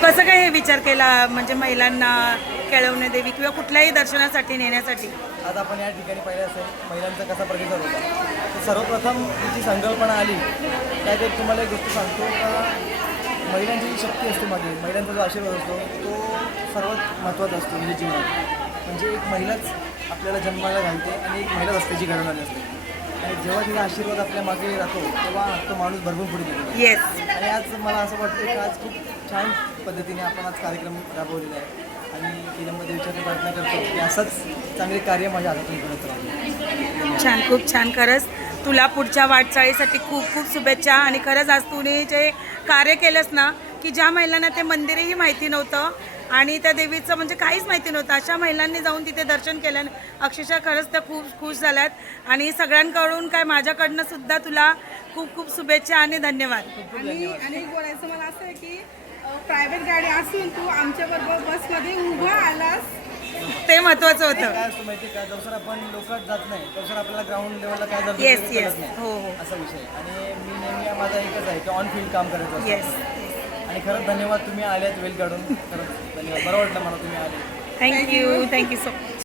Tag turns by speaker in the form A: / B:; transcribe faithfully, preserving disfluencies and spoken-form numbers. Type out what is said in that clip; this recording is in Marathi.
A: कसं काय हे विचार केला म्हणजे महिलांना केळवणे देवी किंवा कुठल्याही दर्शनासाठी नेण्यासाठी?
B: आज आपण या ठिकाणी पाहिलं असेल महिलांचा कसा प्रतिसाद होता. तर सर्वप्रथम ही जी संकल्पना आली त्यात एक तुम्हाला एक गोष्ट सांगतो का महिलांची जी शक्ती असते मागे, महिलांचा जो आशीर्वाद असतो तो सर्वात महत्त्वाचा असतो म्हणजे जीवनात. म्हणजे एक महिलाच आपल्याला जन्माला घालते आणि एक महिलाच असते जी घडवणारी असते. आणि जेव्हा तिचा आशीर्वाद आपल्या मागे राहतो तेव्हा तो माणूस भरपूर पुढे निघतो.
A: येस.
B: आणि आज मला असं वाटतं की आज खूप छान पद्धतीने आपण आज कार्यक्रम राबवलेला आहे आणि केल्यामध्ये विचारण्याचा प्रयत्न करतो की असंच चांगले कार्य माझ्या हातातून करत राहतो.
A: छान, खूप छान. खरंच तुला पुढच्या वाटचाळीसाठी खूप खूप शुभेच्छा. आणि खरंच आज तुने जे कार्य केलंस ना की ज्या महिलांना ते मंदिरही माहिती नव्हतं आणि त्या देवीचं म्हणजे काहीच माहिती नव्हतं, अशा महिलांनी जाऊन तिथे दर्शन केलं. अक्षरशः खरंच त्या खूप खुश झाल्यात. आणि सगळ्यांकडून काय माझ्याकडनं सुद्धा तुला खूप खूप शुभेच्छा आणि धन्यवाद.
C: आणि आणि बोलायचं मला असं आहे की प्रायव्हेट गाडी असून तू आमच्याबरोबर बसमध्ये उभा आलास
A: ते महत्त्वाचं होतं.
B: काय असतं माहिती का, जवसर आपण लोकात जात नाही तवसर आपल्याला ग्राउंड लेवलला काय जात
A: येस येस. हो हो.
B: असा विषय. आणि मी नेहमी माझा एकच आहे की ऑन फील्ड काम करायचं असतं.
A: येस.
B: आणि खरंच धन्यवाद, तुम्ही आल्यात वेळ काढून. खरंच धन्यवाद, बरं वाटलं मला तुम्ही आले.
A: Thank you thank you so much.